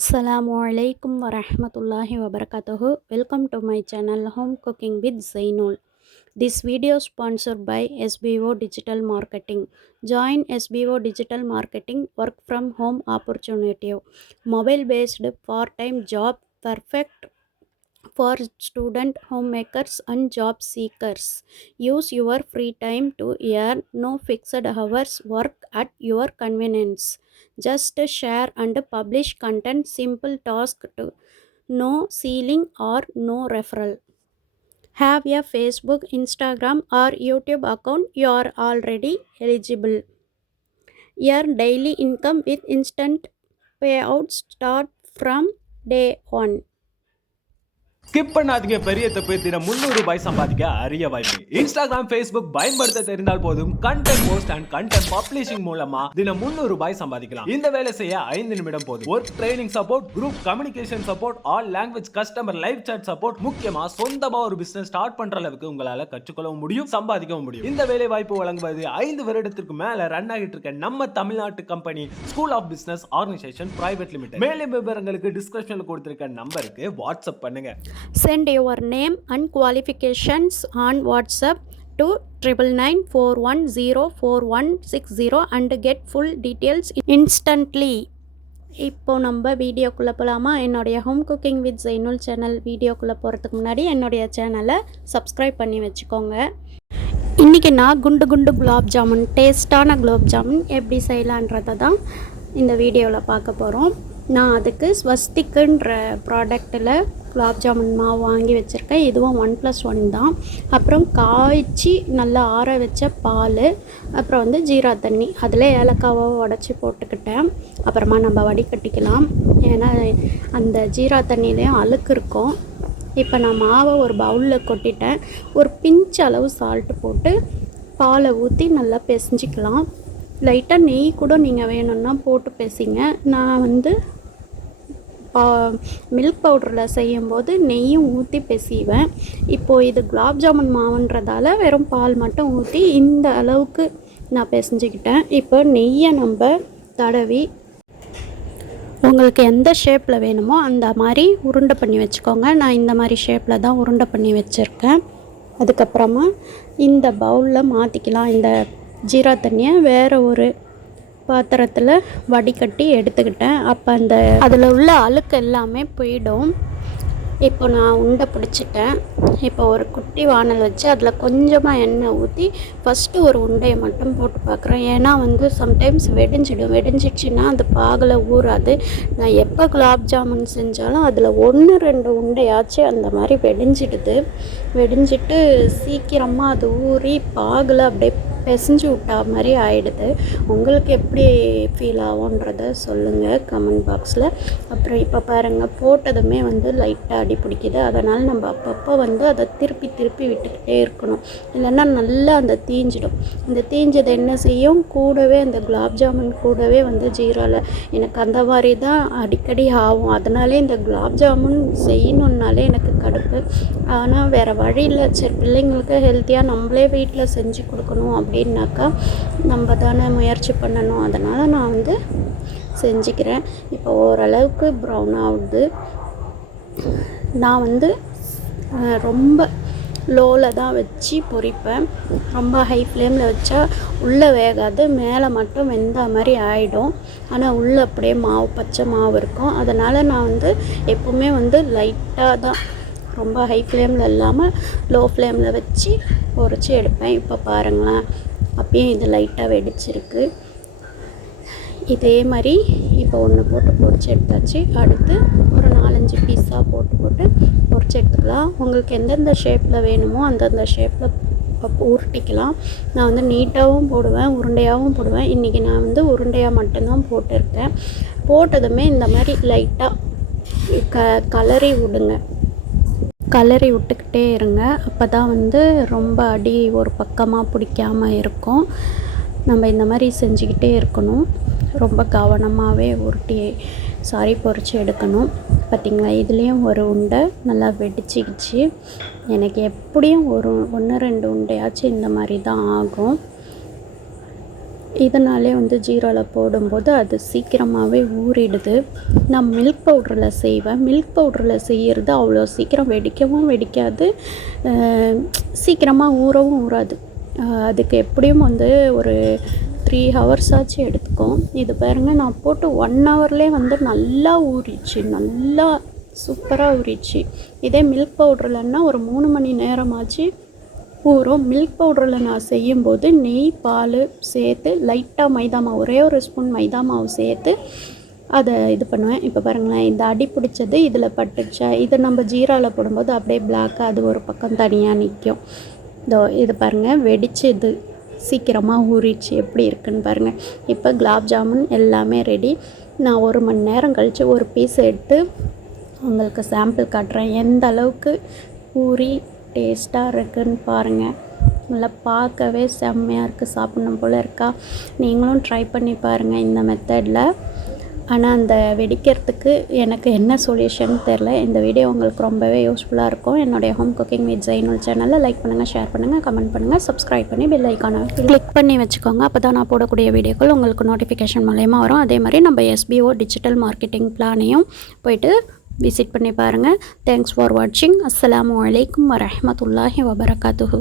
Assalamualaikum warahmatullahi wabarakatuh. Welcome to my channel Home Cooking with Zainul. This video is sponsored by SBO Digital Marketing. Join SBO Digital Marketing work from home opportunity. Mobile based part-time job perfect for student homemakers and job seekers. Use your free time to earn no fixed hours, work at your convenience. Just share and publish content, simple task to no ceiling or no referral. Have a Facebook, Instagram or YouTube account, you are already eligible. Earn daily income with instant payouts, start from day 1. Skip பண்ணாதீங்க, பெரிய தப்பு. தினம் 300 ரூபாய் சம்பாதிக்க அரிய வாய்ப்பு. Instagram, Facebook பயன்படுத்த தெரிந்தால் போதும். Content post and content publishing மூலமா தினம் 300 ரூபாய் சம்பாதிக்கலாம். இந்த வேலை செய்ய 5 நிமிடம் போதும். Work training support, group communication support, all language customer live chat support, முக்கியமா சொந்தமா ஒரு பிசினஸ் ஸ்டார்ட் பண்ற அளவுக்கு உங்களால கற்றுக்கொள்ளவும் முடியும், சம்பாதிக்கவும் முடியும். இந்த வேலை வாய்ப்பு வழங்குவது 5 வருடத்திற்கு மேல ரன் ஆகிட்டு இருக்க நம்ம தமிழ்நாட்டு company school of business organisation private limited. மேலும் விவரங்களுக்கு டிஸ்கிரிப்ஷன்ல கொடுத்திருக்க நம்பருக்கு வாட்ஸ்அப் பண்ணுங்க. Send your name and qualifications on WhatsApp to 9994104160 and get full details instantly. இப்போ நம்ம வீடியோக்குள்ளே போகலாமா? என்னுடைய home cooking with Zainul channel வீடியோக்குள்ளே போகிறதுக்கு முன்னாடி என்னுடைய சேனலை சப்ஸ்கிரைப் பண்ணி வச்சுக்கோங்க. இன்றைக்கி நான் குண்டு குண்டு குலாப் ஜாமுன், டேஸ்டான குலாப் ஜாமுன் எப்படி செய்யலான்றதை தான் இந்த வீடியோவில் பார்க்க போகிறோம். நான் அதுக்கு ஸ்வஸ்திக்குன்ற ப்ராடக்டில் குலாப் ஜாமுன் மாவு வாங்கி வச்சுருக்கேன். இதுவும் 1+1 தான். அப்புறம் காய்ச்சி நல்லா ஆற வச்ச பால், அப்புறம் வந்து ஜீரா தண்ணி, அதில் ஏலக்காவை உடச்சி போட்டுக்கிட்டேன். அப்புறமா நம்ம வடிகட்டிக்கலாம், ஏன்னா அந்த ஜீரா தண்ணியிலையும் அழுக்கு இருக்கும். இப்போ நான் மாவை ஒரு பவுலில் கொட்டிட்டேன். ஒரு பிஞ்ச் அளவு சால்ட்டு போட்டு பாலை ஊற்றி நல்லா பிசைஞ்சிக்கலாம். லைட்டாக நெய் கூட நீங்கள் வேணும்னா போட்டு பிசைங்க. நான் வந்து மில்க் பவுடரில் செய்யும்போது நெய்யும் ஊற்றி பிசைவேன். இப்போது இது குலாப் ஜாமுன் மாவுன்றதால வெறும் பால் மட்டும் ஊற்றி இந்த அளவுக்கு நான் பிசைஞ்சிக்கிட்டேன். இப்போ நெய்யை நம்ம தடவி உங்களுக்கு எந்த ஷேப்பில் வேணுமோ அந்த மாதிரி உருண்டை பண்ணி வச்சுக்கோங்க. நான் இந்த மாதிரி ஷேப்பில் தான் உருண்டை பண்ணி வச்சுருக்கேன். அதுக்கப்புறமா இந்த பவுலில் மாற்றிக்கலாம். இந்த ஜீரா தண்ணியை வேறு ஒரு பாத்திரத்தில் வடிகட்டி எடுத்துக்கிட்டேன். அப்போ அதில் உள்ள அழுக்கு எல்லாமே போயிடும். இப்போ நான் உருண்டை பிடிச்சிட்டேன். இப்போ ஒரு குட்டி வானல் வச்சு அதில் கொஞ்சமாக எண்ணெய் ஊற்றி ஃபஸ்ட்டு ஒரு உருண்டையை மட்டும் போட்டு பார்க்குறேன். ஏன்னா வந்து சம்டைம்ஸ் வெடிஞ்சிடுச்சுன்னா அந்த பாகில் ஊறாது. நான் எப்போ குலாப் ஜாமுன் செஞ்சாலும் அதில் 1-2 உருண்டையாச்சும் அந்த மாதிரி வெடிஞ்சிட்டு சீக்கிரமாக அது ஊறி பாகில் அப்படியே பிசைஞ்சு விட்டா மாதிரி ஆகிடுது. உங்களுக்கு எப்படி ஃபீல் ஆகுன்றத சொல்லுங்கள் கமெண்ட் பாக்ஸில். அப்புறம் இப்போ பாருங்கள், போட்டதுமே வந்து லைட்டாக அடி பிடிக்குது. அதனால் நம்ம அப்பப்போ வந்து அதை திருப்பி விட்டுக்கிட்டே இருக்கணும், இல்லைன்னா நல்லா அந்த தீஞ்சிடும். இந்த தீஞ்சது என்ன செய்யும், கூடவே அந்த குலாப் ஜாமுன் கூடவே வந்து ஜீராவில் எனக்கு அந்த மாதிரி தான் அடிக்கடி ஆகும். அதனாலே இந்த குலாப் ஜாமுன் செய்யணுன்னாலே எனக்கு கடுப்பு. ஆனால் வேறு வழியில் சரி பிள்ளைங்களுக்கு ஹெல்த்தியாக நம்மளே வீட்டில் செஞ்சு கொடுக்கணும் அப்படின்னாக்கா நம்ம தானே முயற்சி பண்ணணும். அதனால் நான் வந்து செஞ்சுக்கிறேன். இப்போ ஓரளவுக்கு ப்ரௌன் ஆகுது. நான் வந்து ரொம்ப லோவில் தான் வச்சு பொரிப்பேன். ரொம்ப ஹை ஃப்ளேமில் வச்சா உள்ளே வேகாது, மேலே மட்டும் வெந்த மாதிரி ஆகிடும். ஆனால் உள்ளே அப்படியே பச்சை மாவு இருக்கும். அதனால் நான் வந்து எப்போவுமே வந்து லைட்டாக தான், ரொம்ப ஹை ஃப்ளேமில் இல்லாமல் லோ ஃப்ளேமில் வச்சு பொரிச்சு எடுப்பேன். இப்போ பாருங்களேன், அப்பயும் இது லைட்டாக வெடிச்சிருக்கு. இதே மாதிரி இப்போ ஒன்று போட்டு பொரிச்சு எடுத்தாச்சு. அடுத்து ஒரு 4-5 பீஸாக போட்டு பொரிச்சு எடுத்துக்கலாம். உங்களுக்கு எந்தெந்த ஷேப்பில் வேணுமோ அந்தந்த ஷேப்பில் உருட்டிக்கலாம். நான் வந்து நீட்டாகவும் போடுவேன், உருண்டையாகவும் போடுவேன். இன்றைக்கி நான் வந்து உருண்டையாக மட்டும்தான் போட்டிருக்கேன். போட்டதுமே இந்த மாதிரி லைட்டாக கலரி விட்டுக்கிட்டே இருங்க. அப்போ தான் வந்து ரொம்ப அடி ஒரு பக்கமாக பிடிக்காமல் இருக்கும். நம்ம இந்த மாதிரி செஞ்சுக்கிட்டே இருக்கணும். ரொம்ப கவனமாகவே பொரிச்சு எடுக்கணும். பார்த்திங்களா, இதுலேயும் ஒரு உருண்டை நல்லா வெடிச்சிக்கிச்சு. எனக்கு எப்படியும் 1-2 உருண்டையாச்சும் இந்த மாதிரி தான் ஆகும். இதனாலே வந்து ஜீராவில் போடும்போது அது சீக்கிரமாகவே ஊறிடுது. நான் மில்க் பவுடரில் செய்வேன். மில்க் பவுடரில் செய்கிறது அவ்வளோ சீக்கிரம் வெடிக்கவும் வெடிக்காது, சீக்கிரமாக ஊறவும் ஊறாது. அதுக்கு எப்படியும் வந்து ஒரு 3 ஹவர்ஸ் ஆச்சு எடுத்துக்கும். இது பாருங்கள், நான் போட்டு 1 ஹவர்லேயே வந்து நல்லா ஊறிச்சு, நல்லா சூப்பராக ஊறிச்சு. இதே மில்க் பவுடர்லன்னா ஒரு 3 மணி நேரமாச்சு ஊறும். மில்க் பவுடரில் நான் செய்யும்போது நெய் பால் சேர்த்து லைட்டாக மைதா மாவு, ஒரே ஒரு ஸ்பூன் மைதா மாவு சேர்த்து அதை இது பண்ணுவேன். இப்போ பாருங்களேன், இந்த அடி பிடிச்சது இதில் பட்டுச்சா, இதை நம்ம ஜீராவில் போடும்போது அப்படியே பிளாக்காக அது ஒரு பக்கம் தனியாக நிற்கும். இது பாருங்கள், வெடிச்சு இது சீக்கிரமாக ஊறிச்சு, எப்படி இருக்குன்னு பாருங்கள். இப்போ குலாப் ஜாமுன் எல்லாமே ரெடி. நான் 1 மணி நேரம் கழித்து ஒரு பீஸ் எடுத்து உங்களுக்கு சாம்பிள் காட்டுறேன், எந்த அளவுக்கு ஊறி டேஸ்ட்டாக இருக்குதுன்னு பாருங்கள். நல்லா பார்க்கவே செம்மையாக இருக்குது, சாப்பிடணும் போல் இருக்கா. நீங்களும் ட்ரை பண்ணி பாருங்கள் இந்த மெத்தடில். ஆனால் அந்த வெடிக்கிறதுக்கு எனக்கு என்ன சொல்யூஷன் தெரில. இந்த வீடியோ உங்களுக்கு ரொம்பவே யூஸ்ஃபுல்லாக இருக்கும். என்னுடைய ஹோம் குக்கிங் வித் ஜெயினுல் சேனலில் லைக் பண்ணுங்கள், ஷேர் பண்ணுங்கள், கமெண்ட் பண்ணுங்கள், சப்ஸ்கிரைப் பண்ணி பெல் ஐக்கானை கிளிக் பண்ணி வச்சுக்கோங்க. அப்போ தான் நான் போடக்கூடிய வீடியோக்கள் உங்களுக்கு நோட்டிஃபிகேஷன் மூலயமா வரும். அதே மாதிரி நம்ம SBO டிஜிட்டல் மார்க்கெட்டிங் பிளானையும் போய்ட்டு விசிட் பண்ணி பாருங்கள். தேங்க்ஸ் ஃபார் வாட்சிங். அஸ்ஸலாமு அலைக்கும் வரஹ்மத்துல்லாஹி வபரகாத்துஹு.